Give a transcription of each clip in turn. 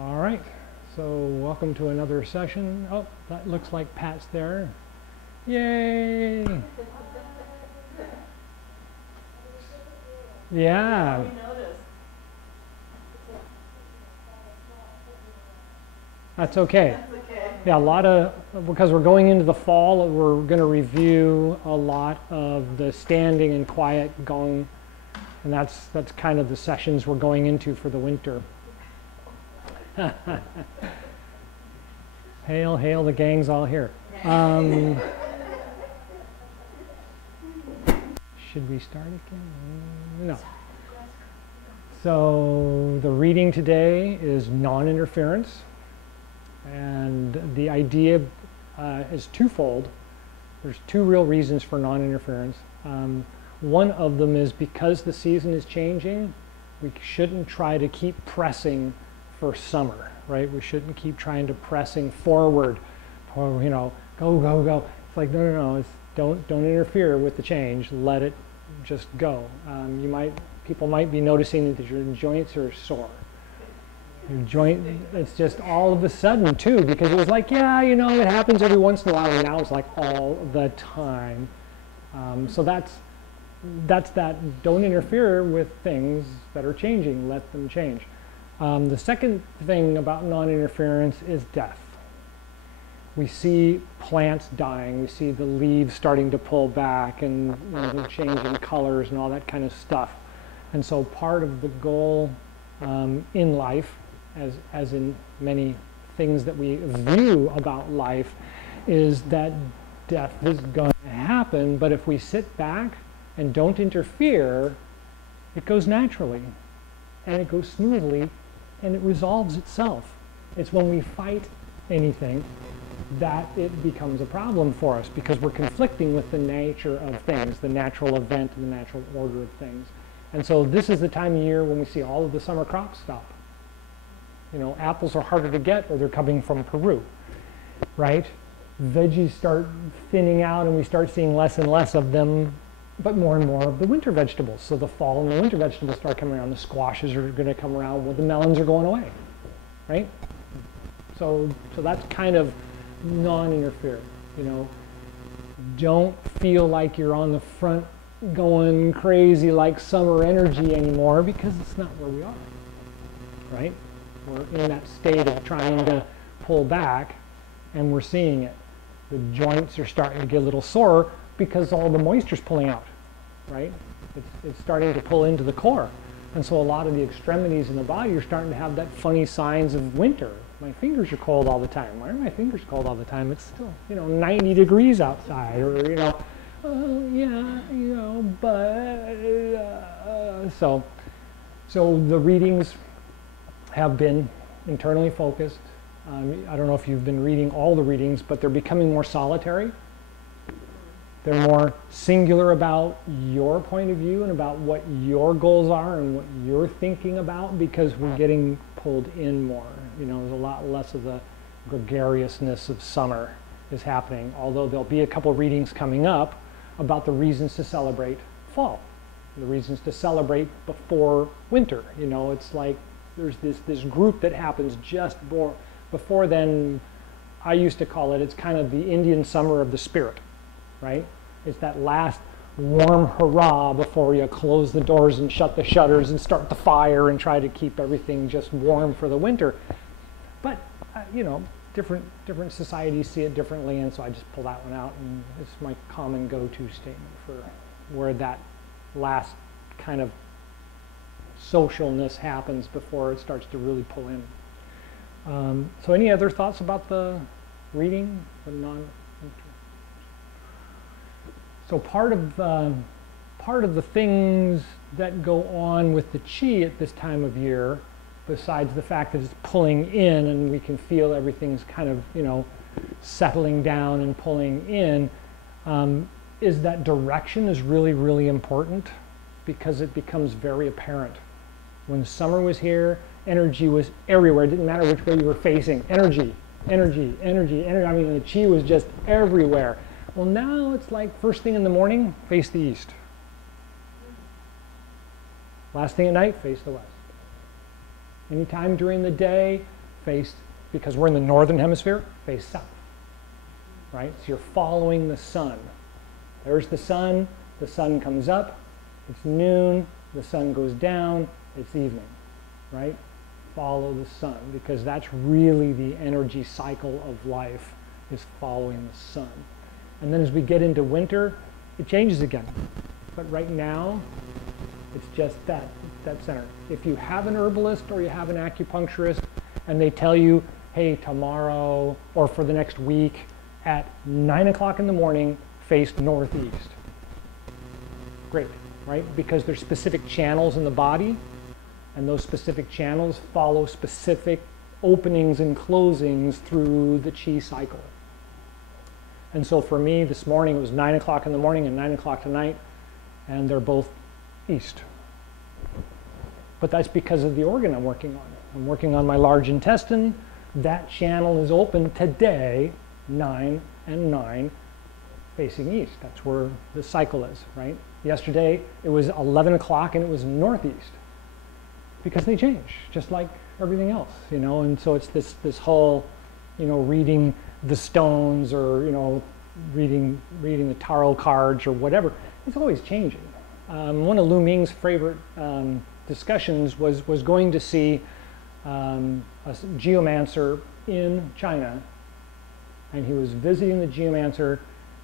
All right, so welcome to another session. Oh, that looks like Pat's there. Yay! Yeah. That's okay. Yeah, because we're going into the fall, we're going to review a lot of the standing and quiet Gong, and that's kind of the sessions we're going into for the winter. Hail, hail, the gang's all here. Should we start again? No. So the reading today is non-interference. And the idea is twofold. There's two real reasons for non-interference. One of them is because the season is changing, we shouldn't try to keep pressing for summer, right? We shouldn't keep trying to pressing forward, or go, go, go. It's like no. It's don't interfere with the change. Let it just go. People might be noticing that your joints are sore. Your joint, it's just all of a sudden too, because it was like, yeah, it happens every once in a while, and now it's like all the time. So that's that. Don't interfere with things that are changing. Let them change. The second thing about non-interference is death. We see plants dying. We see the leaves starting to pull back and changing colors and all that kind of stuff. And so part of the goal in life, as in many things that we view about life, is that death is going to happen, but if we sit back and don't interfere, it goes naturally, and it goes smoothly, and it resolves itself. It's when we fight anything that it becomes a problem for us, because we're conflicting with the nature of things, the natural event and the natural order of things. And so this is the time of year when we see all of the summer crops stop. Apples are harder to get, or they're coming from Peru, right? Veggies start thinning out, and we start seeing less and less of them, but more and more of the winter vegetables. So the fall and the winter vegetables start coming around. The squashes are going to come around. Well, the melons are going away, right? So that's kind of non-interfering. Don't feel like you're on the front going crazy like summer energy anymore, because it's not where we are, right? We're in that state of trying to pull back, and we're seeing it. The joints are starting to get a little sore because all the moisture's pulling out, right? It's starting to pull into the core. And so a lot of the extremities in the body are starting to have that funny signs of winter. My fingers are cold all the time. Why are my fingers cold all the time? It's still, 90 degrees outside, or, so the readings have been internally focused. I don't know if you've been reading all the readings, but they're becoming more solitary. They're more singular about your point of view and about what your goals are and what you're thinking about, because we're getting pulled in more. There's a lot less of the gregariousness of summer is happening, although there'll be a couple readings coming up about the reasons to celebrate fall, the reasons to celebrate before winter. It's like there's this group that happens just before then. I used to call it's kind of the Indian summer of the spirit, right? It's that last warm hurrah before you close the doors and shut the shutters and start the fire and try to keep everything just warm for the winter. But different societies see it differently, and so I just pull that one out, and it's my common go-to statement for where that last kind of socialness happens before it starts to really pull in. So any other thoughts about the reading? So part of the things that go on with the Chi at this time of year, besides the fact that it's pulling in and we can feel everything's kind of settling down and pulling in, is that direction is really, really important, because it becomes very apparent. When summer was here, energy was everywhere. It didn't matter which way you were facing. Energy, energy, energy, energy. I mean, the Chi was just everywhere. Well, now it's like first thing in the morning, face the east. Last thing at night, face the west. Anytime during the day, face, because we're in the northern hemisphere, face south, right? So you're following the sun. There's the sun comes up, it's noon, the sun goes down, it's evening, right? Follow the sun, because that's really the energy cycle of life, is following the sun. And then as we get into winter, it changes again. But right now, it's just that center. If you have an herbalist or you have an acupuncturist and they tell you, hey, tomorrow or for the next week at 9 o'clock in the morning, face northeast. Great, right? Because there's specific channels in the body, and those specific channels follow specific openings and closings through the chi cycle. And so for me, this morning, it was 9 o'clock in the morning and 9 o'clock tonight, and they're both east. But that's because of the organ I'm working on. I'm working on my large intestine. That channel is open today, 9 and 9, facing east. That's where the cycle is, right? Yesterday, it was 11 o'clock and it was northeast. Because they change, just like everything else, you know? And so it's this whole, you know, reading the stones or, you know, reading the tarot cards or whatever. It's always changing. One of Lu Ming's favorite discussions was going to see a geomancer in China, and he was visiting the geomancer,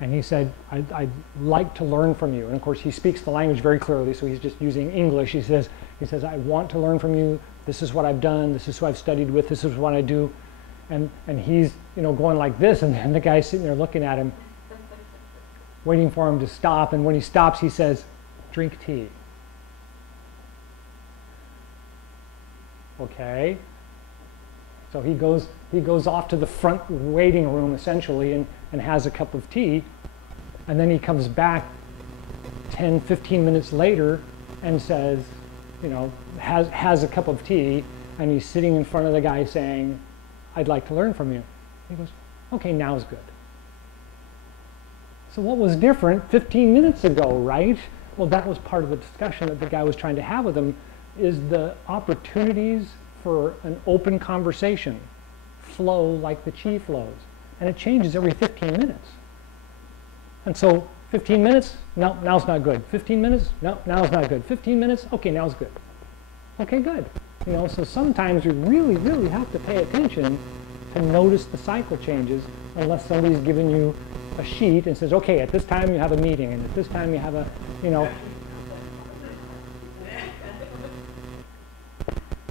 and he said, I'd like to learn from you. And of course, he speaks the language very clearly, so he's just using English. He says, I want to learn from you. This is what I've done. This is who I've studied with. This is what I do. And he's, you know, going like this, and the guy's sitting there looking at him, waiting for him to stop. And when he stops, he says, drink tea. Okay. So he goes off to the front waiting room, essentially, and has a cup of tea. And then he comes back 10, 15 minutes later and says, you know, has a cup of tea, and he's sitting in front of the guy saying, I'd like to learn from you. He goes, okay, now's good. So what was different 15 minutes ago, right? Well, that was part of the discussion that the guy was trying to have with him, is the opportunities for an open conversation flow like the chi flows. And it changes every 15 minutes. And so 15 minutes, no, now it's not good. 15 minutes, no, now it's not good. 15 minutes, okay, now it's good. Okay, good. You know, so sometimes we really, really have to pay attention to notice the cycle changes, unless somebody's given you a sheet and says, okay, at this time you have a meeting, and at this time you have a, you know.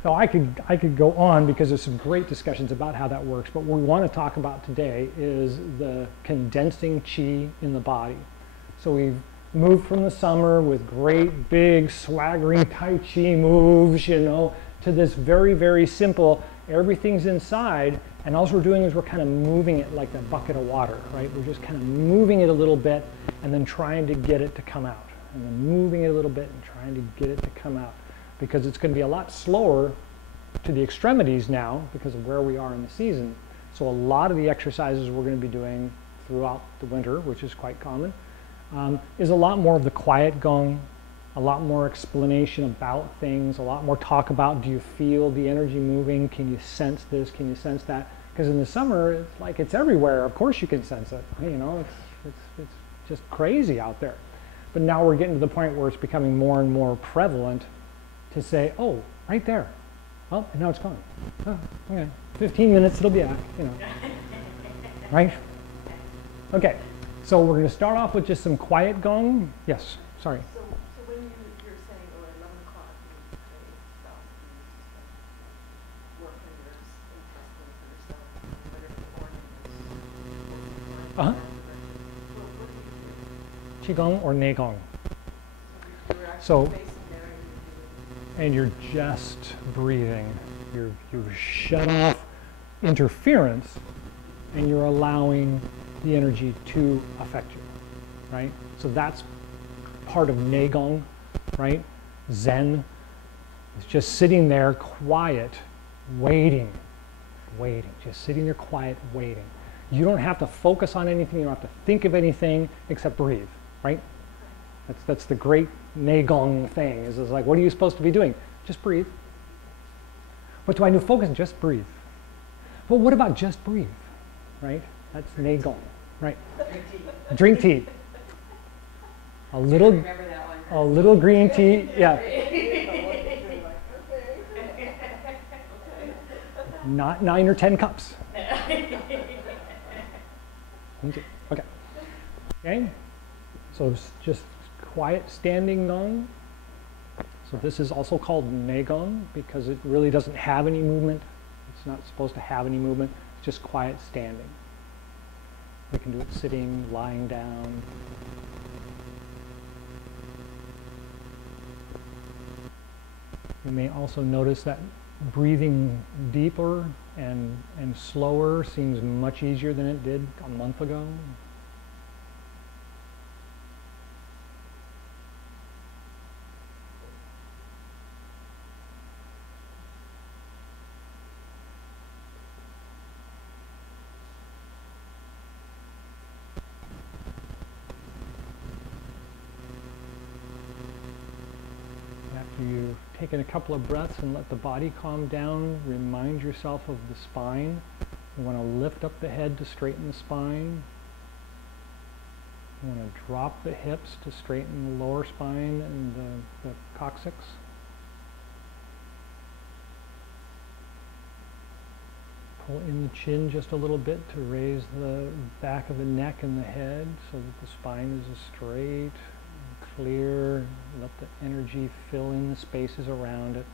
So I could go on, because there's some great discussions about how that works, but what we want to talk about today is the condensing chi in the body. So we've moved from the summer with great big swaggering Tai Chi moves, you know, to this very, very simple, everything's inside, and all we're doing is we're kind of moving it like a bucket of water, right? We're just kind of moving it a little bit and then trying to get it to come out, and then moving it a little bit and trying to get it to come out, because it's going to be a lot slower to the extremities now because of where we are in the season. So a lot of the exercises we're going to be doing throughout the winter, which is quite common, is a lot more of the quiet Gong, a lot more explanation about things, a lot more talk about, do you feel the energy moving? Can you sense this? Can you sense that? Because in the summer, it's like it's everywhere. Of course you can sense it. You know, it's just crazy out there. But now we're getting to the point where it's becoming more and more prevalent to say, oh, right there. Oh, and now it's gone. Oh, okay. 15 minutes, it'll be back, you know. Right? Okay. So we're going to start off with just some quiet Gong. Yes, sorry. So when you're saying, oh, at 11 o'clock, you stop, you work on your intestine for yourself, whatever the organ is. Uh-huh. So what do you do? Chi Gung or Ne Gong. So you're actually So, facing there and and you're just breathing. You've shut off interference, and you're allowing the energy to affect you, right? So that's part of Ne Gong, right? Zen is just sitting there quiet, waiting, just sitting there quiet, waiting. You don't have to focus on anything, you don't have to think of anything except breathe, right? That's the great Ne Gong thing, is like, what are you supposed to be doing? Just breathe. What do I do? Focus, just breathe. But what about just breathe, right? That's Neigong, right? Drink tea. A little, Remember that one. a little green tea, yeah. Not 9 or 10 cups. Okay. Okay. So it's just quiet standing gong. So this is also called Neigong because it really doesn't have any movement. It's not supposed to have any movement. It's just quiet standing. We can do it sitting, lying down. You may also notice that breathing deeper and slower seems much easier than it did a month ago. After you've taken a couple of breaths and let the body calm down, remind yourself of the spine. You want to lift up the head to straighten the spine. You want to drop the hips to straighten the lower spine and the coccyx. Pull in the chin just a little bit to raise the back of the neck and the head so that the spine is straight. Clear, let the energy fill in the spaces around it.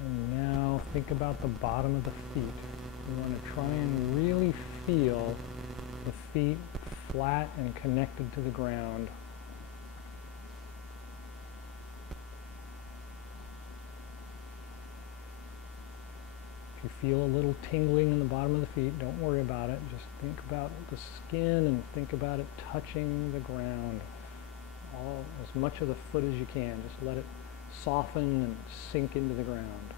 And now think about the bottom of the feet. You want to try and really feel the feet flat and connected to the ground. If you feel a little tingling in the bottom of the feet, don't worry about it. Just think about the skin and think about it touching the ground. As much of the foot as you can. Just let it soften and sink into the ground.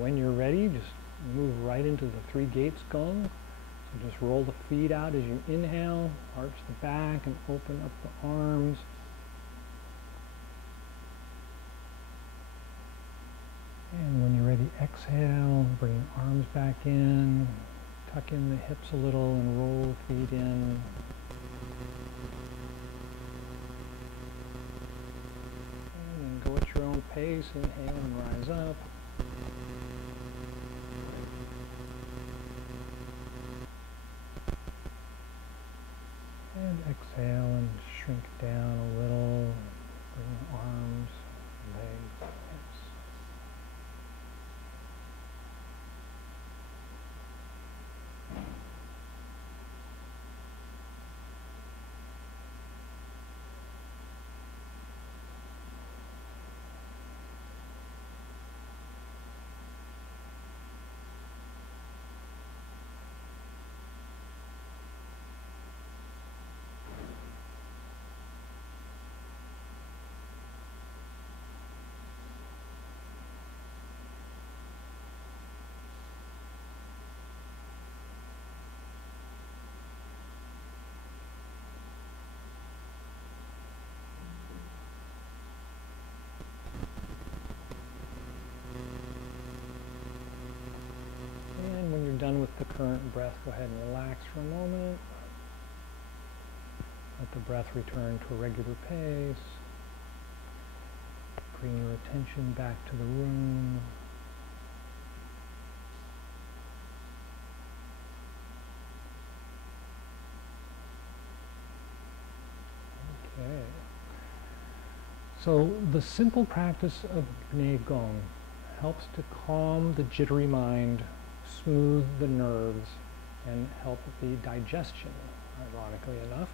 When you're ready, just move right into the 3 gates gong. So just roll the feet out as you inhale, arch the back and open up the arms. And when you're ready, exhale, bring the arms back in, tuck in the hips a little and roll the feet in. And go at your own pace, inhale and rise up. And exhale and shrink down a little, bring the arms, legs, hips. Done with the current breath, go ahead and relax for a moment. Let the breath return to a regular pace. Bring your attention back to the room. So the simple practice of Chi Gung helps to calm the jittery mind, smooth the nerves, and help the digestion, ironically enough.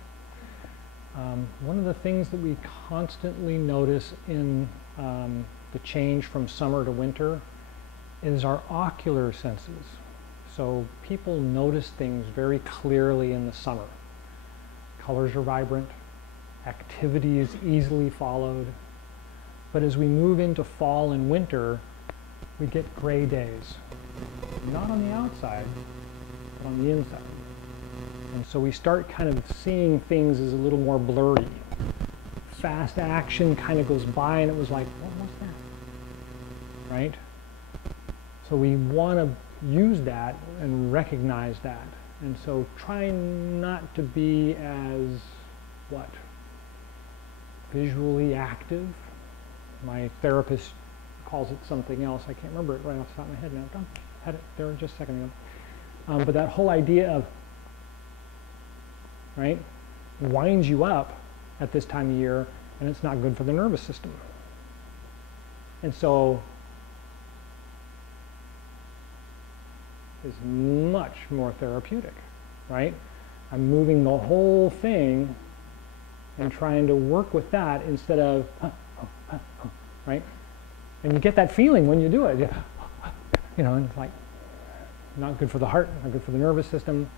One of the things that we constantly notice in the change from summer to winter is our ocular senses. So people notice things very clearly in the summer. Colors are vibrant, activity is easily followed, but as we move into fall and winter, we get gray days. Not on the outside, but on the inside. And so we start kind of seeing things as a little more blurry. Fast action kind of goes by and it was like, what was that? Right? So we want to use that and recognize that. And so try not to be as, what? Visually active. My therapist calls it something else. I can't remember it right off the top of my head now. I had it there just a second ago. But that whole idea of, right, winds you up at this time of year, and it's not good for the nervous system. And so it's much more therapeutic, right? I'm moving the whole thing and trying to work with that instead of, right? And you get that feeling when you do it. You know, it's like not good for the heart, not good for the nervous system.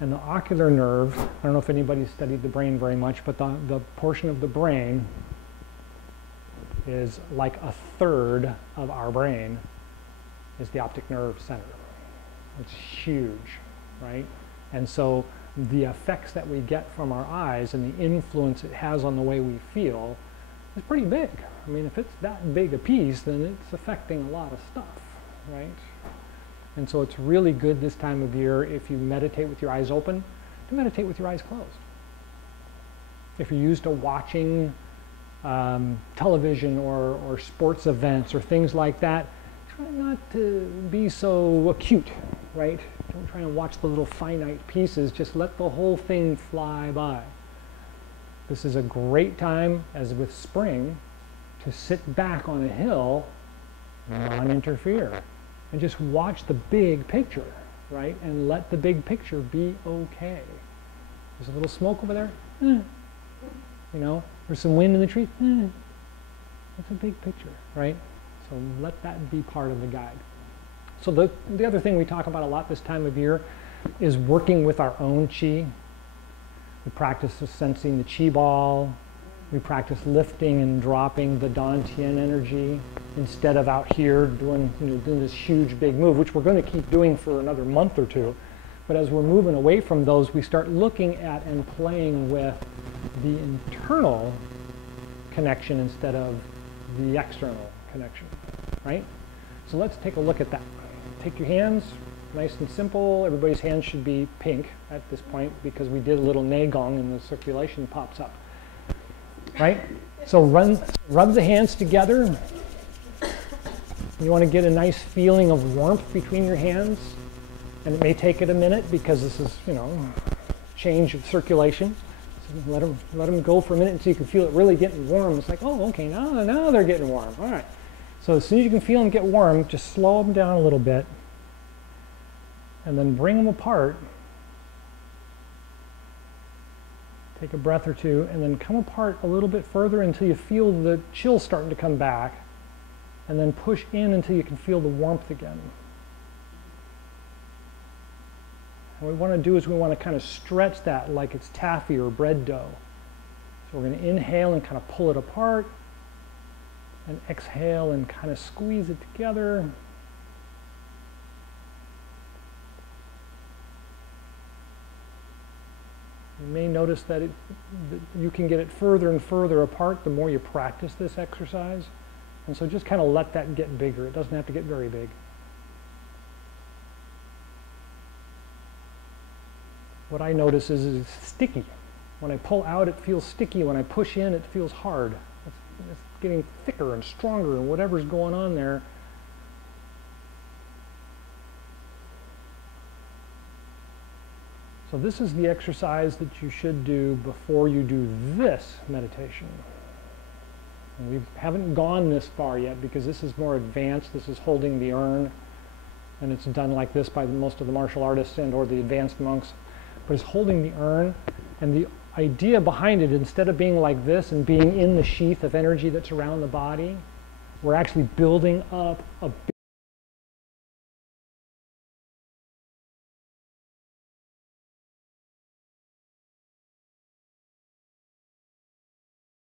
And the ocular nerve, I don't know if anybody's studied the brain very much, but the portion of the brain is like a third of our brain is the optic nerve center. It's huge, right? And so the effects that we get from our eyes and the influence it has on the way we feel is pretty big. I mean, if it's that big a piece, then it's affecting a lot of stuff, right? And so it's really good this time of year, if you meditate with your eyes open, to meditate with your eyes closed. If you're used to watching television or sports events or things like that, try not to be so acute, right? Don't try and watch the little finite pieces. Just let the whole thing fly by. This is a great time, as with spring, to sit back on a hill, non-interfere, and just watch the big picture, right? And let the big picture be okay. There's a little smoke over there. You know, there's some wind in the tree. It's a big picture, right? So let that be part of the guide. So the other thing we talk about a lot this time of year is working with our own chi. We practice sensing the chi ball. We practice lifting and dropping the dantian energy instead of out here doing this huge big move, which we're going to keep doing for another month or two. But as we're moving away from those, we start looking at and playing with the internal connection instead of the external connection, right? So let's take a look at that. Take your hands, nice and simple. Everybody's hands should be pink at this point because we did a little Nei Gong and the circulation pops up. Right? So rub the hands together. You want to get a nice feeling of warmth between your hands. And it may take it a minute because this is, change of circulation. So let them go for a minute until you can feel it really getting warm. It's like, oh, okay, now they're getting warm. All right. So as soon as you can feel them get warm, just slow them down a little bit. And then bring them apart. Take a breath or two, and then come apart a little bit further until you feel the chill starting to come back, and then push in until you can feel the warmth again. And what we want to do is we want to kind of stretch that like it's taffy or bread dough. So we're going to inhale and kind of pull it apart, and exhale and kind of squeeze it together. You may notice that you can get it further and further apart the more you practice this exercise. And so just kind of let that get bigger. It doesn't have to get very big. What I notice is it's sticky. When I pull out, it feels sticky. When I push in, it feels hard. It's getting thicker and stronger and whatever's going on there. So this is the exercise that you should do before you do this meditation. And we haven't gone this far yet because this is more advanced. This is holding the urn, and it's done like this by most of the martial artists and or the advanced monks. But it's holding the urn, and the idea behind it, instead of being like this and being in the sheath of energy that's around the body, we're actually building up a